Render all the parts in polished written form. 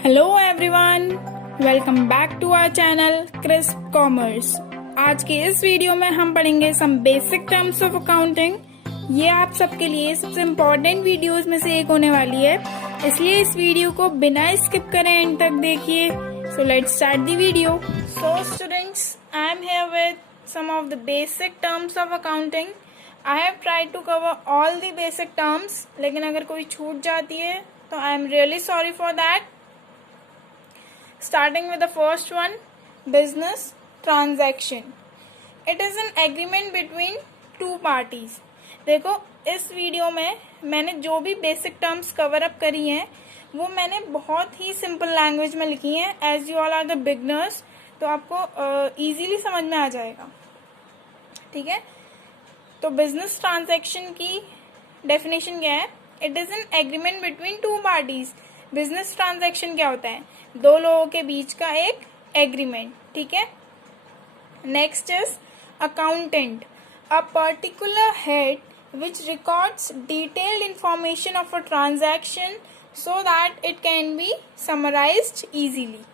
Hello everyone, welcome back to our channel Crisp Commerce. आज के इस वीडियो में हम पढ़ेंगे some basic terms of accounting. ये आप सबके लिए सबसे इम्पोर्टेंट वीडियोस में से एक होने वाली है, इसलिए इस वीडियो को बिना स्किप करे एंड तक देखिए। So let's start the video. So students, I am here with some of the basic terms of accounting. I have tried to cover all the basic terms, लेकिन अगर कोई छूट जाती है तो I am really sorry for that. Starting with the first one, business transaction. It is an agreement between two parties. देखो, इस video में मैंने जो भी बेसिक टर्म्स कवर अप करी हैं वो मैंने बहुत ही सिंपल लैंग्वेज में लिखी हैं। As you all are the beginners, तो आपको इजीली समझ में आ जाएगा। ठीक है, तो बिजनेस ट्रांजैक्शन की डेफिनेशन क्या है? It is an agreement between two parties. Business transaction क्या होता है? दो लोगों के बीच का एक एग्रीमेंट। ठीक है। Next is accountant, a particular head which records detailed information of a transaction so that it can be summarised easily.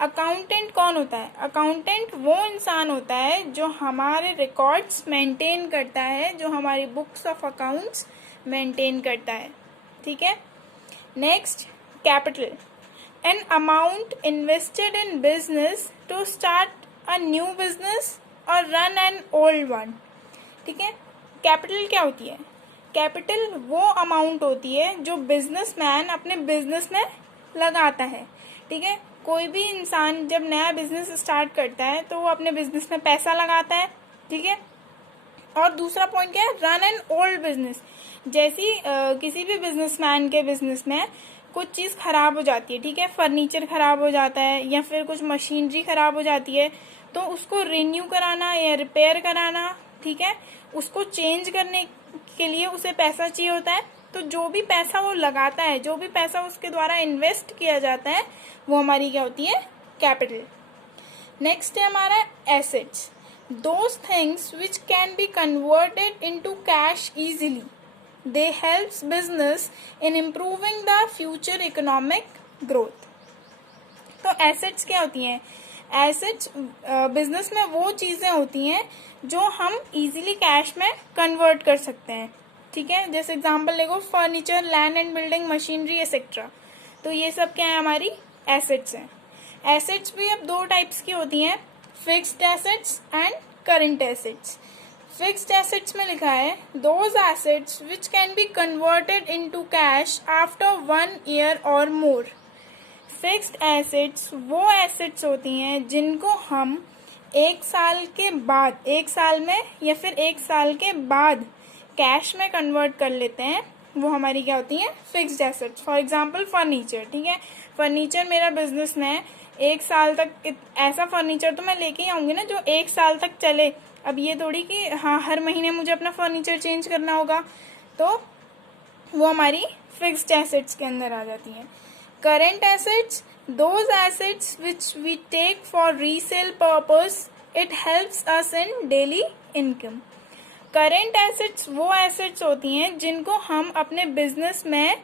Accountant कौन होता है? अकाउंटेंट वो इंसान होता है जो हमारे रिकॉर्ड्स मेंटेन करता है, जो हमारी बुक्स ऑफ अकाउंट्स मेंटेन करता है। ठीक है। Next, capital, an amount invested in business to start a new business or run an old one। ठीक है। कैपिटल क्या होती है? कैपिटल वो अमाउंट होती है जो बिजनेसमैन अपने बिजनेस में लगाता है। ठीक है। कोई भी इंसान जब नया बिजनेस स्टार्ट करता है तो वो अपने बिजनेस में पैसा लगाता है। ठीक है। और दूसरा पॉइंट क्या है? Run an old business. जैसी किसी भी बिजनेसमैन के बिजनेस में कुछ चीज़ खराब हो जाती है, ठीक है, फर्नीचर खराब हो जाता है या फिर कुछ मशीनरी खराब हो जाती है, तो उसको रिन्यू कराना या रिपेयर कराना, ठीक है, उसको चेंज करने के लिए उसे पैसा चाहिए होता है। तो जो भी पैसा वो लगाता है, जो भी पैसा उसके द्वारा इन्वेस्ट किया जाता है, वो हमारी क्या होती है? कैपिटल। नेक्स्ट है हमारा assets, those things which can be converted into cash easily. They helps business in improving the future economic growth। तो एसेट्स क्या होती हैं? एसेट्स बिजनेस में वो चीजें होती हैं जो हम इजीली कैश में कन्वर्ट कर सकते हैं। ठीक है। जैसे एग्जांपल देखो, furniture, land and building, machinery etcetera. तो ये सब क्या है? हमारी एसेट्स हैं। एसेट्स भी अब दो टाइप्स की होती हैं, fixed assets and current assets. Fixed assets में लिखा है those assets which can be converted into cash after 1 year और मोर। फिक्स्ड एसेट्स वो एसेट्स होती हैं जिनको हम एक साल के बाद, एक साल में या फिर एक साल के बाद कैश में कन्वर्ट कर लेते हैं, वो हमारी क्या होती हैं? Fixed assets. For example furniture. ठीक है। फर्नीचर मेरा बिजनेस में एक साल तक, ऐसा फर्नीचर तो मैं लेके ही आऊंगी ना जो एक साल तक चले। अब ये थोड़ी कि हाँ हर महीने मुझे अपना फर्नीचर चेंज करना होगा, तो वो हमारी फिक्स्ड एसेट्स के अंदर आ जाती हैं। Current assets, those assets which we take for resale purpose, it helps us in daily income. Current assets वो एसेट्स होती हैं जिनको हम अपने बिजनेस में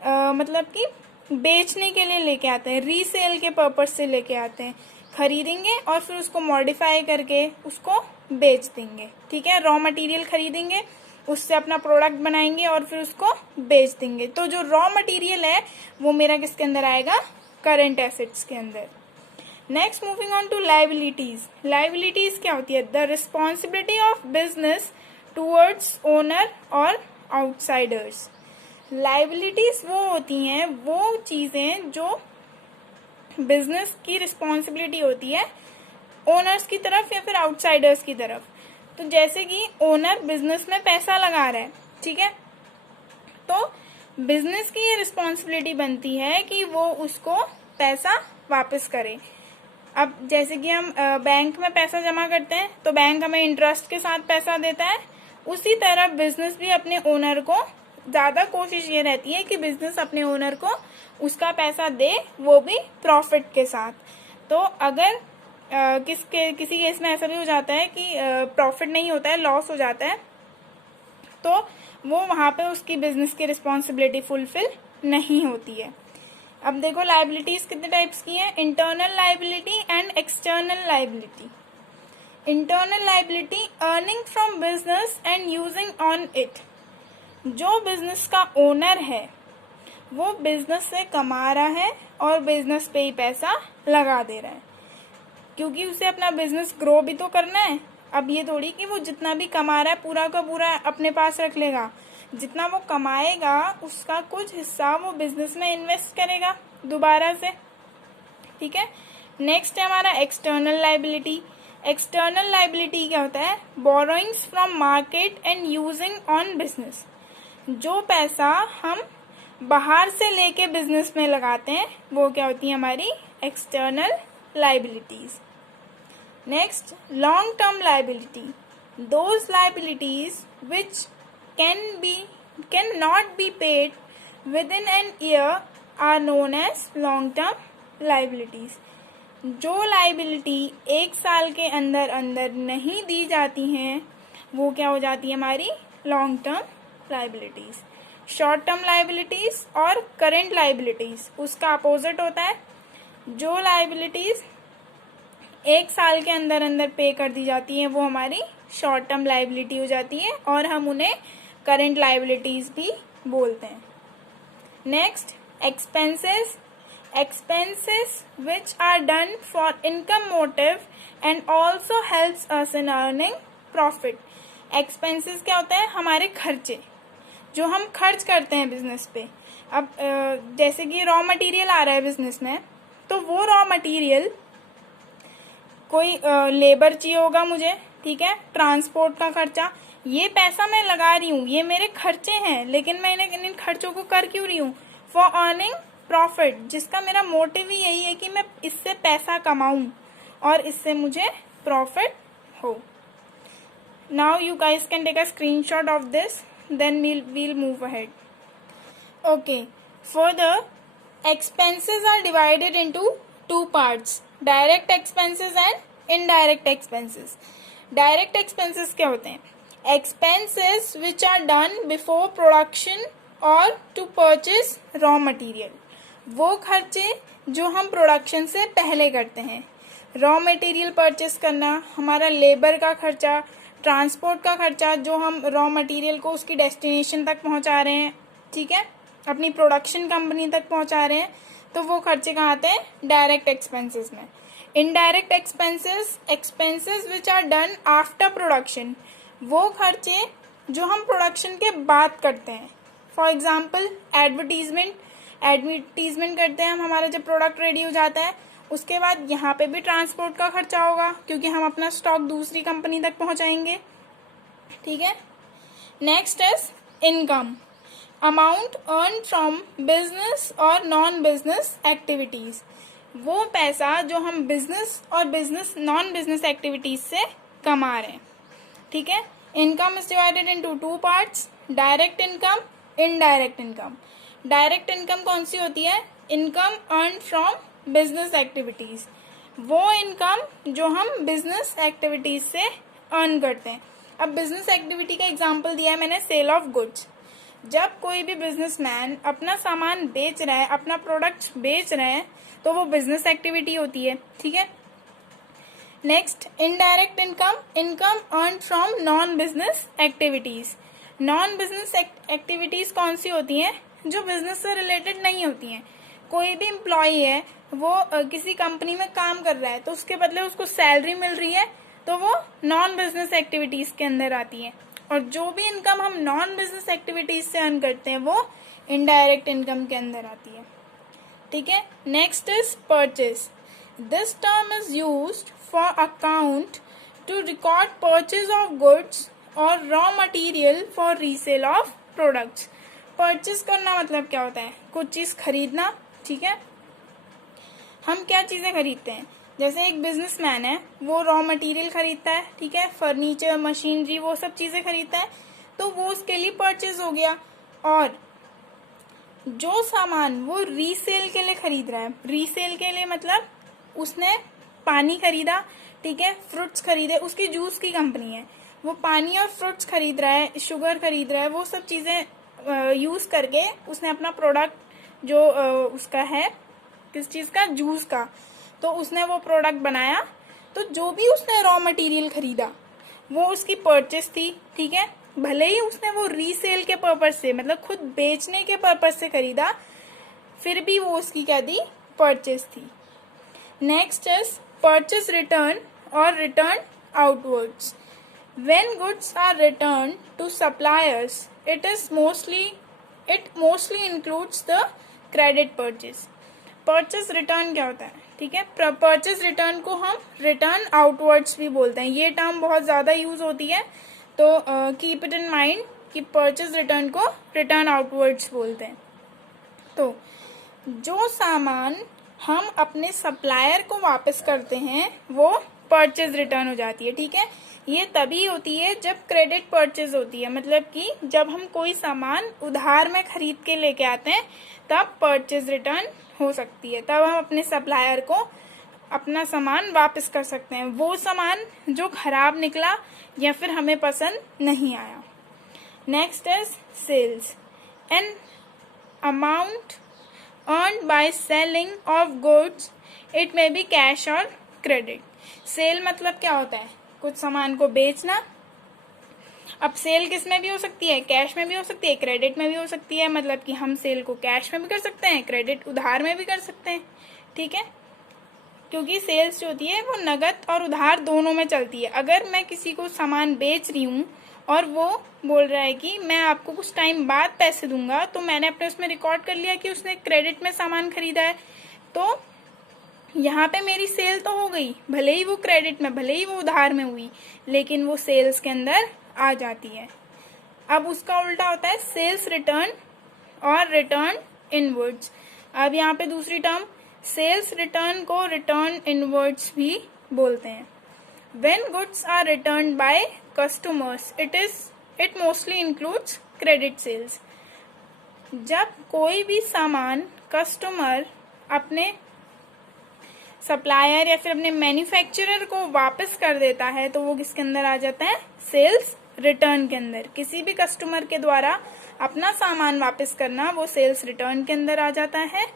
मतलब कि बेचने के लिए लेके आते हैं, रीसेल के पर्पस से लेके आते हैं। खरीदेंगे और फिर उसको मॉडिफाई करके उसको बेच देंगे। ठीक है। रॉ मटेरियल खरीदेंगे, उससे अपना प्रोडक्ट बनाएंगे और फिर उसको बेच देंगे। तो जो रॉ मटेरियल है वो मेरा किसके अंदर आएगा? करंट एसेट्स के अंदर। Next, moving on to liabilities. Liabilities क्या होती है? The responsibility of business towards owner और आउटसाइडर्स। लाइबिलिटीज वो होती हैं, वो चीजें जो बिजनेस की रिस्पॉन्सिबिलिटी होती है ओनर्स की तरफ या फिर आउटसाइडर्स की तरफ। तो जैसे कि ओनर बिजनेस में पैसा लगा रहा है, ठीक है, तो बिजनेस की ये रिस्पॉन्सिबिलिटी बनती है कि वो उसको पैसा वापस करे। अब जैसे कि हम बैंक में पैसा जमा करते हैं तो बैंक हमें इंटरेस्ट के साथ पैसा देता है, उसी तरह बिजनेस भी अपने ओनर को, ज्यादा कोशिश ये रहती है कि बिजनेस अपने ओनर को उसका पैसा दे, वो भी प्रॉफिट के साथ। तो अगर किसी केस में ऐसा भी हो जाता है कि प्रॉफिट नहीं होता है, लॉस हो जाता है, तो वो वहां पे उसकी बिजनेस की रिस्पॉन्सिबिलिटी फुलफिल नहीं होती है। अब देखो लाइबिलिटीज कितने टाइप्स की हैं, internal liability and external liability. Internal liability earning from business and using on it. जो बिजनेस का ओनर है वो बिजनेस से कमा रहा है और बिजनेस पे ही पैसा लगा दे रहा है, क्योंकि उसे अपना बिजनेस ग्रो भी तो करना है। अब ये थोड़ी कि वो जितना भी कमा रहा है पूरा का पूरा अपने पास रख लेगा। जितना वो कमाएगा उसका कुछ हिस्सा वो बिजनेस में इन्वेस्ट करेगा दोबारा से, ठीक है। नेक्स्ट है हमारा एक्सटर्नल लाइबिलिटी। एक्सटर्नल लाइबिलिटी क्या होता है, borrowings from market and using on business. जो पैसा हम बाहर से लेके बिजनेस में लगाते हैं वो क्या होती है, हमारी external liabilities. Next long term liability. Those liabilities which can not be paid within an year are known as long term liabilities. जो लाइबिलिटी एक साल के अंदर अंदर नहीं दी जाती हैं वो क्या हो जाती है, हमारी long term liabilities. Short term liabilities और करेंट लाइबिलिटीज उसका अपोजिट होता है। जो लाइबिलिटीज एक साल के अंदर अंदर पे कर दी जाती हैं वो हमारी शॉर्ट टर्म लाइबिलिटी हो जाती है और हम उन्हें करेंट लाइबिलिटीज भी बोलते हैं। Next expenses. Expenses which are done for income motive and also helps us in earning profit. Expenses क्या होता है, हमारे खर्चे जो हम खर्च करते हैं बिजनेस पे। अब जैसे कि रॉ मटेरियल आ रहा है बिजनेस में, तो वो रॉ मटेरियल कोई लेबर चाहिए होगा मुझे, ठीक है, ट्रांसपोर्ट का खर्चा, ये पैसा मैं लगा रही हूँ, ये मेरे खर्चे हैं, लेकिन मैं इन खर्चों को कर क्यों रही हूँ, फॉर अर्निंग प्रॉफिट, जिसका मेरा मोटिव ही यही है कि मैं इससे पैसा कमाऊं और इससे मुझे प्रॉफिट हो। Now you guys can take a screenshot of this, then we'll move ahead. Okay, further expenses are divided into two parts, direct expenses and indirect expenses. Direct expenses क्या होते हैं, expenses which are done before production or to purchase raw material। वो खर्चे जो हम production से पहले करते हैं, रॉ मटेरियल परचेस करना, हमारा लेबर का खर्चा, ट्रांसपोर्ट का खर्चा, जो हम रॉ मटेरियल को उसकी डेस्टिनेशन तक पहुंचा रहे हैं, ठीक है, अपनी प्रोडक्शन कंपनी तक पहुंचा रहे हैं, तो वो खर्चे कहाँ आते हैं, डायरेक्ट एक्सपेंसेस में। Indirect expenses, expenses which are done after production, वो खर्चे जो हम प्रोडक्शन के बाद करते हैं। फॉर एग्जाम्पल एडवर्टीजमेंट, एडवर्टीजमेंट करते हैं हम, हमारा जब प्रोडक्ट रेडी हो जाता है उसके बाद यहाँ पे भी ट्रांसपोर्ट का खर्चा होगा क्योंकि हम अपना स्टॉक दूसरी कंपनी तक पहुंचाएंगे, ठीक है। Next is income, amount earn from business और नॉन बिजनेस एक्टिविटीज। वो पैसा जो हम बिजनेस और नॉन बिजनेस एक्टिविटीज से कमा रहे हैं, ठीक है। Income is divided into two parts, direct income, indirect income. Direct income कौन सी होती है, income earn from business activities, वो इनकम जो हम बिजनेस एक्टिविटीज से अर्न करते हैं। अब बिजनेस एक्टिविटी का एग्जांपल दिया है मैंने, सेल ऑफ गुड्स। जब कोई भी बिजनेसमैन अपना सामान बेच रहा है, अपना प्रोडक्ट बेच रहे हैं, तो वो बिजनेस एक्टिविटी होती है, ठीक है। Next indirect income, income earn from non business activities. Non business activities कौन सी होती हैं, जो बिजनेस से रिलेटेड नहीं होती हैं। कोई भी एम्प्लॉय है, वो किसी कंपनी में काम कर रहा है, तो उसके बदले उसको सैलरी मिल रही है, तो वो नॉन बिजनेस एक्टिविटीज के अंदर आती है। और जो भी इनकम हम नॉन बिजनेस एक्टिविटीज से अर्न करते हैं वो इनडायरेक्ट इनकम के अंदर आती है, ठीक है। Next is purchase. This term is used for account to record purchase of goods और raw material for resale of products. Purchase करना मतलब क्या होता है, कुछ चीज खरीदना, ठीक है। हम क्या चीजें खरीदते हैं, जैसे एक बिजनेसमैन है वो रॉ मटेरियल खरीदता है, ठीक है, फर्नीचर, मशीनरी, वो सब चीजें खरीदता है, तो वो उसके लिए परचेज हो गया। और जो सामान वो रीसेल के लिए खरीद रहा है, रीसेल के लिए मतलब उसने पानी खरीदा, ठीक है, फ्रूट्स खरीदे, उसकी जूस की कंपनी है, वो पानी और फ्रूट्स खरीद रहा है, शुगर खरीद रहा है, वो सब चीजें यूज करके उसने अपना प्रोडक्ट जो उसका है, किस चीज़ का, जूस का, तो उसने वो प्रोडक्ट बनाया, तो जो भी उसने रॉ मटेरियल खरीदा वो उसकी परचेस थी, ठीक है। भले ही उसने वो रीसेल के पर्पज से, मतलब खुद बेचने के पर्पज से खरीदा, फिर भी वो उसकी क्या थी, परचेस थी। नेक्स्ट इज परचेस रिटर्न और return outwards. When goods are returned to suppliers, it mostly includes the credit purchase. Purchase return क्या होता है, ठीक है। Purchase return को हम return outwards भी बोलते हैं। ये टर्म बहुत ज़्यादा यूज होती है, तो कीप इट इन माइंड कि purchase return को return outwards बोलते हैं। तो जो सामान हम अपने सप्लायर को वापस करते हैं वो परचेज रिटर्न हो जाती है, ठीक है। ये तभी होती है जब क्रेडिट परचेज होती है, मतलब कि जब हम कोई सामान उधार में खरीद के लेके आते हैं तब परचेज रिटर्न हो सकती है, तब हम अपने सप्लायर को अपना सामान वापस कर सकते हैं, वो सामान जो खराब निकला या फिर हमें पसंद नहीं आया। Next is sales, an amount earned by selling of goods, it may be cash or credit. Sale मतलब क्या होता है, कुछ सामान को बेचना। अब सेल किस में भी हो सकती है, कैश में भी हो सकती है, क्रेडिट में भी हो सकती है, मतलब कि हम सेल को कैश में भी कर सकते हैं, क्रेडिट उधार में भी कर सकते हैं, ठीक है। क्योंकि सेल्स जो होती है वो नगद और उधार दोनों में चलती है। अगर मैं किसी को सामान बेच रही हूँ और वो बोल रहा है कि मैं आपको कुछ टाइम बाद पैसे दूंगा, तो मैंने अपने उसमें रिकॉर्ड कर लिया कि उसने क्रेडिट में सामान खरीदा है, तो यहाँ पे मेरी सेल तो हो गई, भले ही वो क्रेडिट में, भले ही वो उधार में हुई, लेकिन वो सेल्स के अंदर आ जाती है। अब उसका उल्टा होता है सेल्स रिटर्न और रिटर्न इनवर्ड्स। अब यहाँ पे दूसरी टर्म, सेल्स रिटर्न को रिटर्न इनवर्ड्स भी बोलते हैं। When goods are returned by customers, it mostly includes credit sales. जब कोई भी सामान कस्टमर अपने सप्लायर या फिर अपने मैन्युफैक्चरर को वापस कर देता है तो वो किसके अंदर आ जाता है, सेल्स रिटर्न के अंदर। किसी भी कस्टमर के द्वारा अपना सामान वापस करना वो सेल्स रिटर्न के अंदर आ जाता है।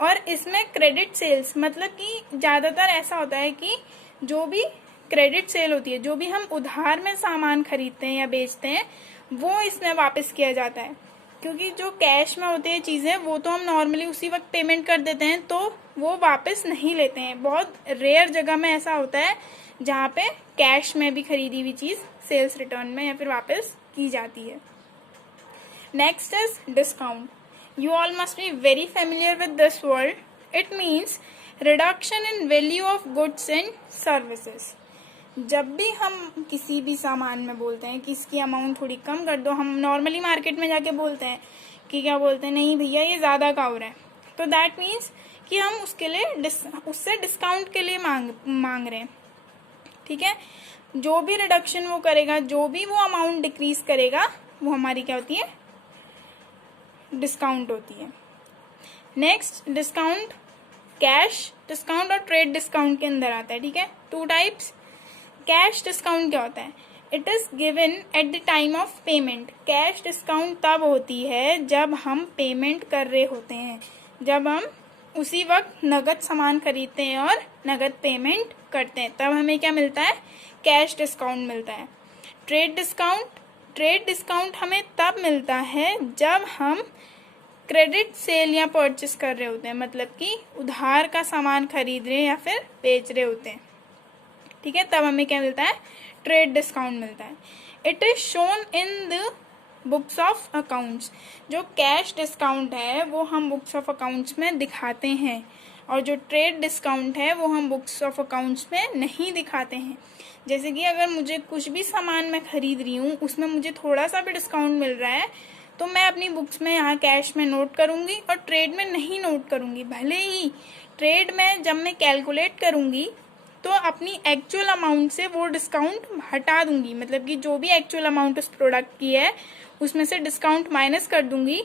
और इसमें क्रेडिट सेल्स, मतलब कि ज़्यादातर ऐसा होता है कि जो भी क्रेडिट सेल होती है, जो भी हम उधार में सामान खरीदते हैं या बेचते हैं, वो इसमें वापस किया जाता है। क्योंकि जो कैश में होती है चीज़ें वो तो हम नॉर्मली उसी वक्त पेमेंट कर देते हैं, तो वो वापस नहीं लेते हैं। बहुत रेयर जगह में ऐसा होता है जहाँ पे कैश में भी खरीदी हुई चीज़ सेल्स रिटर्न में या फिर वापस की जाती है। Next is discount. You all must be very familiar with this word. It means reduction in value of goods and services. जब भी हम किसी भी सामान में बोलते हैं कि इसकी अमाउंट थोड़ी कम कर दो, हम नॉर्मली मार्केट में जाके बोलते हैं कि क्या बोलते हैं, नहीं भैया ये ज़्यादा का हो रहा है, तो दैट मीन्स कि हम उसके लिए उससे डिस्काउंट के लिए मांग रहे हैं, ठीक है। जो भी रिडक्शन वो करेगा, जो भी वो अमाउंट डिक्रीज करेगा, वो हमारी क्या होती है, डिस्काउंट होती है। नेक्स्ट डिस्काउंट, कैश डिस्काउंट और ट्रेड डिस्काउंट के अंदर आता है, ठीक है। Two types. कैश डिस्काउंट क्या होता है, it is given at the time of payment. Cash discount तब होती है जब हम पेमेंट कर रहे होते हैं, जब हम उसी वक्त नगद सामान खरीदते हैं और नगद पेमेंट करते हैं, तब हमें क्या मिलता है, कैश डिस्काउंट मिलता है। ट्रेड डिस्काउंट, ट्रेड डिस्काउंट हमें तब मिलता है जब हम क्रेडिट सेल या परचेस कर रहे होते हैं, मतलब कि उधार का सामान खरीद रहे हैं या फिर बेच रहे होते हैं, ठीक है, तब हमें क्या मिलता है, ट्रेड डिस्काउंट मिलता है। It is shown in the books of accounts. जो कैश डिस्काउंट है वो हम बुक्स ऑफ अकाउंट्स में दिखाते हैं, और जो ट्रेड डिस्काउंट है वो हम बुक्स ऑफ अकाउंट्स में नहीं दिखाते हैं। जैसे कि अगर मुझे कुछ भी सामान मैं खरीद रही हूँ, उसमें मुझे थोड़ा सा भी डिस्काउंट मिल रहा है, तो मैं अपनी बुक्स में यहाँ कैश में नोट करूँगी और ट्रेड में नहीं नोट करूँगी। भले ही ट्रेड में जब मैं कैलकुलेट करूँगी तो अपनी एक्चुअल अमाउंट से वो डिस्काउंट हटा दूंगी, मतलब कि जो भी एक्चुअल अमाउंट उस प्रोडक्ट की है उसमें से डिस्काउंट माइनस कर दूंगी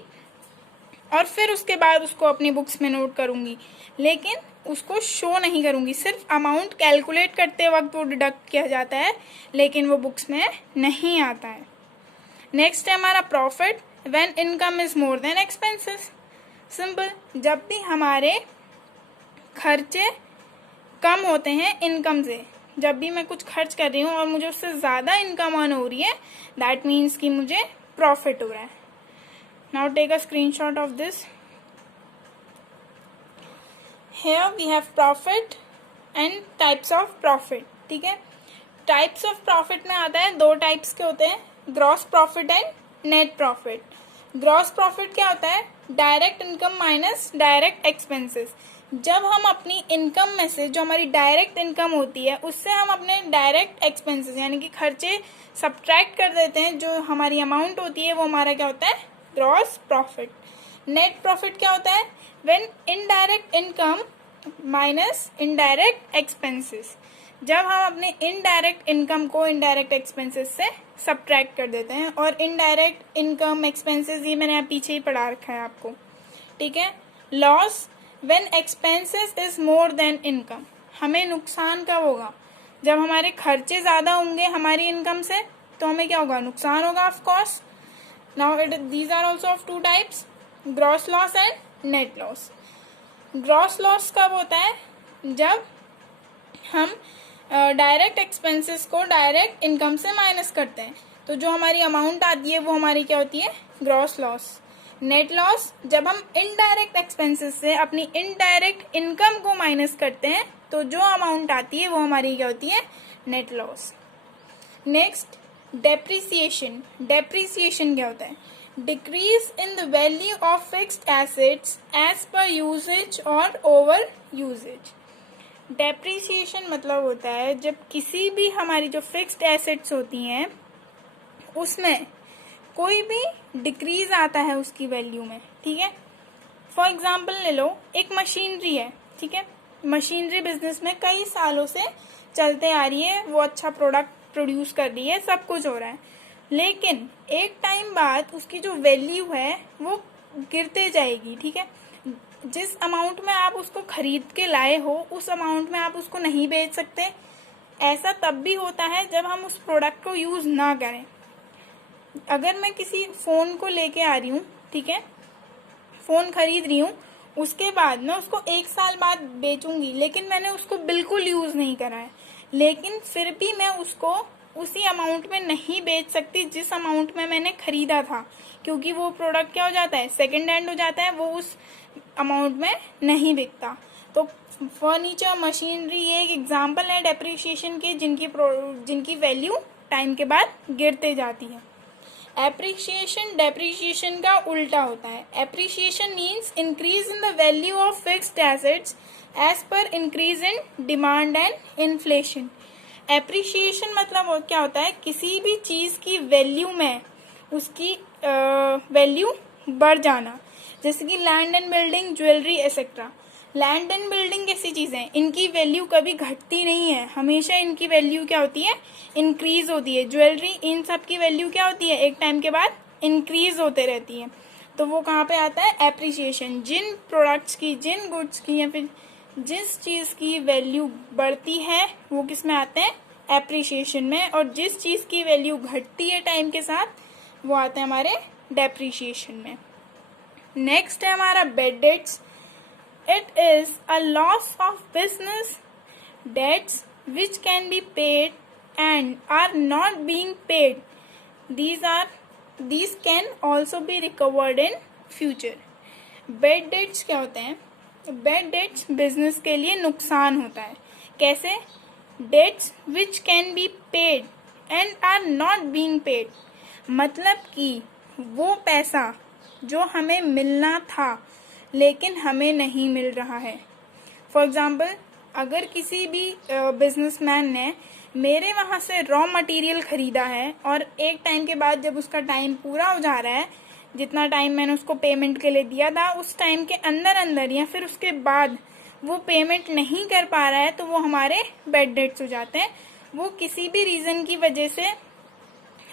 और फिर उसके बाद उसको अपनी बुक्स में नोट करूंगी, लेकिन उसको शो नहीं करूंगी। सिर्फ अमाउंट कैलकुलेट करते वक्त वो डिडक्ट किया जाता है, लेकिन वो बुक्स में नहीं आता है। नेक्स्ट है हमारा profit, when income is more than expenses. Simple, जब भी हमारे खर्चे कम होते हैं इनकम से, जब भी मैं कुछ खर्च कर रही हूँ और मुझे उससे ज़्यादा इनकम अर्न हो रही है, दैट मीन्स कि मुझे प्रॉफिट हो रहा है. Now take a screenshot of this. Here we have profit and types of profit. ठीक है, टाइप्स ऑफ प्रॉफिट में आता है, दो टाइप्स के होते हैं, gross profit and net profit. Gross profit क्या होता है? Direct income minus direct expenses. जब हम अपनी इनकम में से, जो हमारी डायरेक्ट इनकम होती है, उससे हम अपने डायरेक्ट एक्सपेंसेस यानी कि खर्चे सब्ट्रैक्ट कर देते हैं, जो हमारी अमाउंट होती है वो हमारा क्या होता है? Gross profit. नेट प्रॉफिट क्या होता है? When indirect income minus indirect expenses. जब हम अपने इनडायरेक्ट इनकम को इनडायरेक्ट एक्सपेंसेस से सब्ट्रैक्ट कर देते हैं. और इनडायरेक्ट इनकम एक्सपेंसेस ये मैंने पीछे ही पढ़ा रखा है आपको. ठीक है. Loss when expenses is more than income. हमें नुकसान कब होगा? जब हमारे खर्चे ज़्यादा होंगे हमारी इनकम से, तो हमें क्या होगा? नुकसान होगा of course. Now these are also of two types, gross loss and net loss. Gross loss कब होता है? जब हम डायरेक्ट एक्सपेंसेस को डायरेक्ट इनकम से माइनस करते हैं, तो जो हमारी अमाउंट आती है वो हमारी क्या होती है? Gross loss. नेट लॉस जब हम इनडायरेक्ट एक्सपेंसेस से अपनी इनडायरेक्ट इनकम को माइनस करते हैं, तो जो अमाउंट आती है वो हमारी क्या होती है? Net loss. Next, depreciation. Depreciation क्या होता है? Decrease in the value of fixed assets as per usages और ओवर यूजेज. डेप्रिसिएशन मतलब होता है जब किसी भी हमारी जो फिक्स्ड एसेट्स होती हैं उसमें कोई भी डिक्रीज आता है उसकी वैल्यू में. ठीक है. फॉर एग्जांपल ले लो, एक मशीनरी है. ठीक है. मशीनरी बिजनेस में कई सालों से चलते आ रही है, वो अच्छा प्रोडक्ट प्रोड्यूस कर रही है, सब कुछ हो रहा है, लेकिन एक टाइम बाद उसकी जो वैल्यू है वो गिरते जाएगी. ठीक है. जिस अमाउंट में आप उसको खरीद के लाए हो उस अमाउंट में आप उसको नहीं बेच सकते. ऐसा तब भी होता है जब हम उस प्रोडक्ट को यूज ना करें. अगर मैं किसी फोन को लेके आ रही हूँ, ठीक है, फोन खरीद रही हूँ, उसके बाद मैं उसको 1 साल बाद बेचूंगी, लेकिन मैंने उसको बिल्कुल यूज नहीं करा है, लेकिन फिर भी मैं उसको उसी अमाउंट में नहीं बेच सकती जिस अमाउंट में मैंने खरीदा था, क्योंकि वो प्रोडक्ट क्या हो जाता है? सेकेंड हैंड हो जाता है, वो उस अमाउंट में नहीं बिकता. तो फर्नीचर, मशीनरी ये एक एग्जांपल है डेप्रिसिएशन के, जिनकी वैल्यू टाइम के बाद गिरते जाती है. एप्रिसिएशन डेप्रिसिएशन का उल्टा होता है. Appreciation means increase in the value of fixed assets as per increase in demand and inflation. Appreciation मतलब क्या होता है? किसी भी चीज की वैल्यू में उसकी वैल्यू बढ़ जाना. जैसे कि land and building, jewellery etcetera. Land and building कैसी चीजें, इनकी वैल्यू कभी घटती नहीं है, हमेशा इनकी वैल्यू क्या होती है? इंक्रीज होती है. ज्वेलरी, इन सब की वैल्यू क्या होती है? एक टाइम के बाद इंक्रीज होते रहती है. तो वो कहाँ पे आता है? एप्रिसिएशन. जिन प्रोडक्ट्स की, जिन गुड्स की या फिर जिस चीज की वैल्यू बढ़ती है वो किस में आते हैं? एप्रिसिएशन में. और जिस चीज की वैल्यू घटती है टाइम के साथ वो आते हैं हमारे डेप्रिसिएशन में. नेक्स्ट है हमारा bad debts. It is a loss of business debts which can be paid and are not being paid. These can also be recovered in future. Bad debts क्या होते हैं? Bad debts बिजनेस के लिए नुकसान होता है. कैसे? Debts which can be paid and are not being paid. मतलब कि वो पैसा जो हमें मिलना था लेकिन हमें नहीं मिल रहा है. फॉर एग्जाम्पल, अगर किसी भी बिजनेसमैन ने मेरे वहाँ से रॉ मटेरियल खरीदा है और एक टाइम के बाद जब उसका टाइम पूरा हो जा रहा है, जितना टाइम मैंने उसको पेमेंट के लिए दिया था उस टाइम के अंदर अंदर या फिर उसके बाद वो पेमेंट नहीं कर पा रहा है, तो वो हमारे बैड डेट्स हो जाते हैं. वो किसी भी रीज़न की वजह से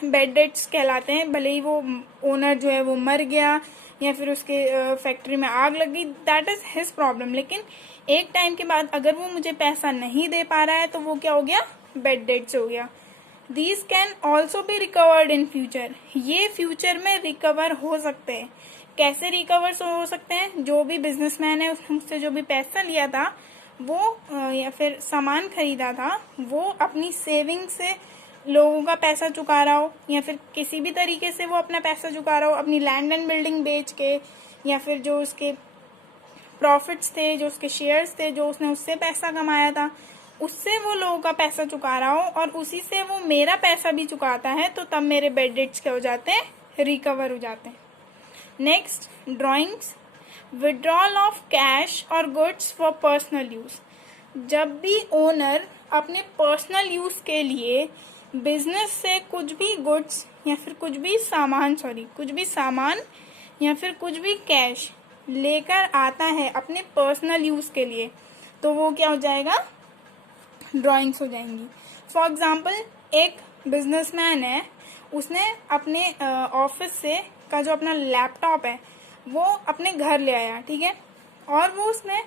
बैड डेट्स कहलाते हैं. भले ही वो ओनर जो है वो मर गया या फिर उसके फैक्ट्री में आग लग गई, दैट इज हिज प्रॉब्लम, लेकिन एक टाइम के बाद अगर वो मुझे पैसा नहीं दे पा रहा है तो वो क्या हो गया? बैड डेट्स हो गया. These can also be recovered in future. ये फ्यूचर में रिकवर हो सकते हैं. कैसे रिकवर हो सकते हैं? जो भी बिजनेसमैन है उसने मुझसे जो भी पैसा लिया था वो या फिर सामान खरीदा था वो अपनी सेविंग से लोगों का पैसा चुका रहा हो, या फिर किसी भी तरीके से वो अपना पैसा चुका रहा हो, अपनी लैंड एंड बिल्डिंग बेच के, या फिर जो उसके प्रॉफिट्स थे, जो उसके शेयर्स थे, जो उसने उससे पैसा कमाया था, उससे वो लोगों का पैसा चुका रहा हो और उसी से वो मेरा पैसा भी चुकाता है, तो तब मेरे बैड डेट्स क्या हो जाते हैं? रिकवर हो जाते हैं। Next, drawings, withdrawal of cash और गुड्स फॉर पर्सनल यूज। जब भी ओनर अपने पर्सनल यूज के लिए बिजनेस से कुछ भी गुड्स या फिर कुछ भी सामान या फिर कुछ भी कैश लेकर आता है अपने पर्सनल यूज के लिए, तो वो क्या हो जाएगा? ड्राइंग्स हो जाएंगी। फॉर एग्जाम्पल, एक बिजनेसमैन है, उसने अपने ऑफिस से का जो अपना लैपटॉप है वो अपने घर ले आया, ठीक है, और वो उसमें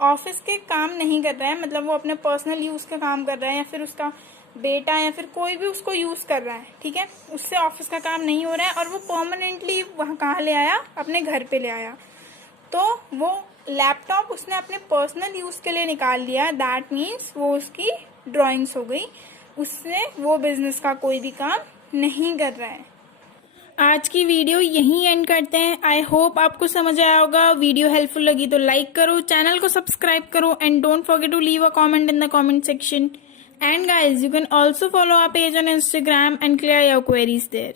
ऑफिस के काम नहीं कर रहा है, मतलब वो अपने पर्सनल यूज का काम कर रहा है, या फिर उसका बेटा या फिर कोई भी उसको यूज कर रहा है, ठीक है, उससे ऑफिस का काम नहीं हो रहा है और वो परमानेंटली वहाँ कहाँ ले आया? अपने घर पे ले आया। तो वो लैपटॉप उसने अपने पर्सनल यूज के लिए निकाल लिया, दैट मीन्स वो उसकी ड्राइंग्स हो गई, उससे वो बिजनेस का कोई भी काम नहीं कर रहा है। आज की वीडियो यहीं एंड करते हैं। आई होप आपको समझ आया होगा। वीडियो हेल्पफुल लगी तो लाइक करो, चैनल को सब्सक्राइब करो and don't forget to leave a comment in the comment section. And guys, you can also follow our page on Instagram and clear your queries there.